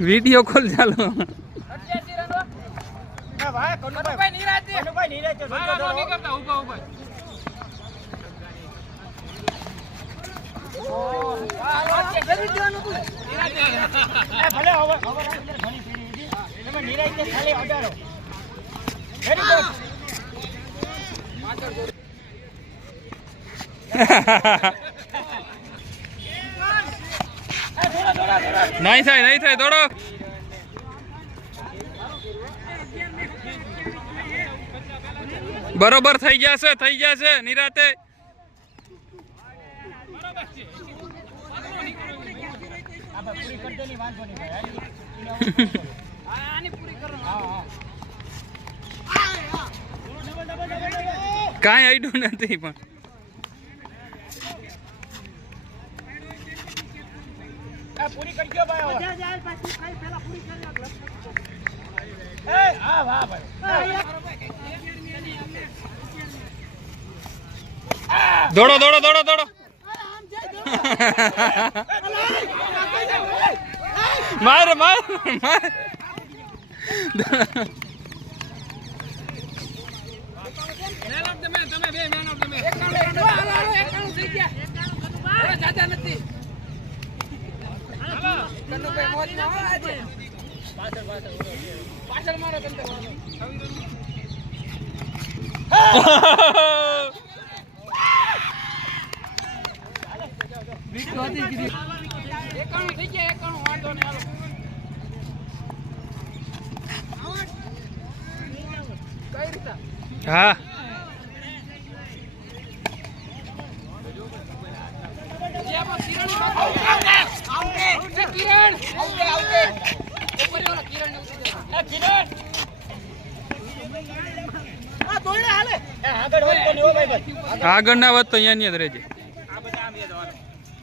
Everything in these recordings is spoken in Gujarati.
वीडियो कॉल चालू नहीं થાય દોડો બરોબર થઈ ગયા છે નિરાતે કાંઈ આઈડું નથી પણ પૂરી કરી ગયો ભાઈ હવે જાય પછી કઈ પેલા પૂરી કરી નાખ એ હા વાહ ભાઈ દોડો માર તમે બે મેન ઓફ તમે 91 થઈ ગયા જાજા નથી કન્નુભાઈ મોજ ના હોય આજે પાછળ મારો બંધ વિડિયો હતી કીધી 91 થઈ ગયા 91 વાંધો ને હાલો કઈ રીતે હા આગળ ના વાત તો અહીંયા જ રહેજે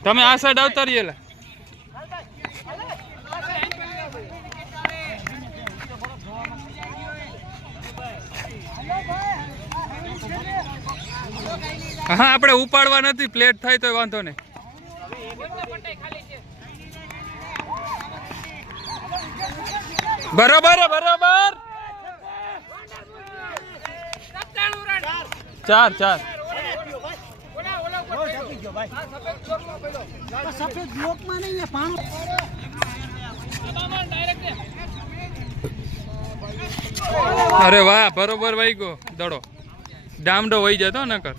તમે આ સાઈડ આવતા રહીએલા હા આપણે ઉપાડવા નથી પ્લેટ થાય તો વાંધો નહીં બરોબર ચાર સફેદ બ્લોક માં નહીં પાણી અરે વાહ બરોબર ભાઈ ગો દડો ડામડો વહી જતો નકર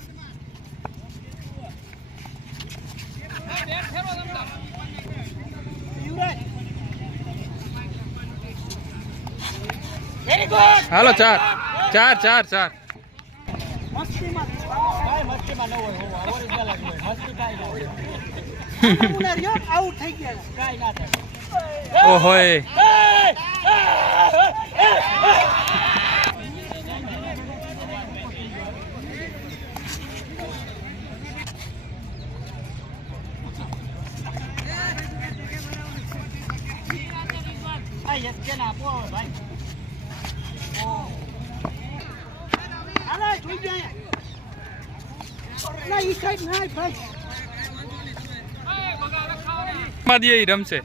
હાલો ચાર ઓહો રમશે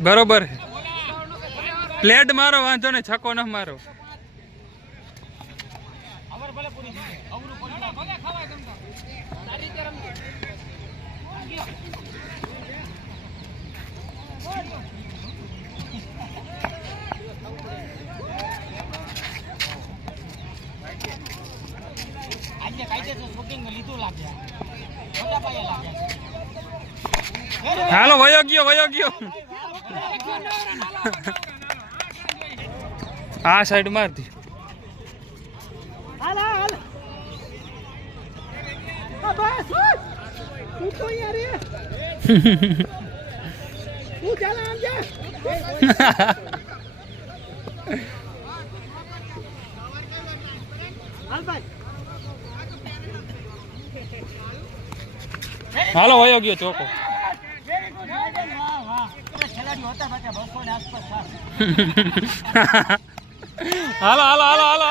બરોબર પ્લેટ મારો વાંધો ને છકો ન મારો હાલો વયો ગયો આ સાઈડ મારતી હાલો વયો ગયો ચોકો. વેરી ગુડ રાજન, વાહ વાહ. ખેલાડીઓ હતા પાછા 200 ની આસપાસ. હાલો હાલો હાલો હાલો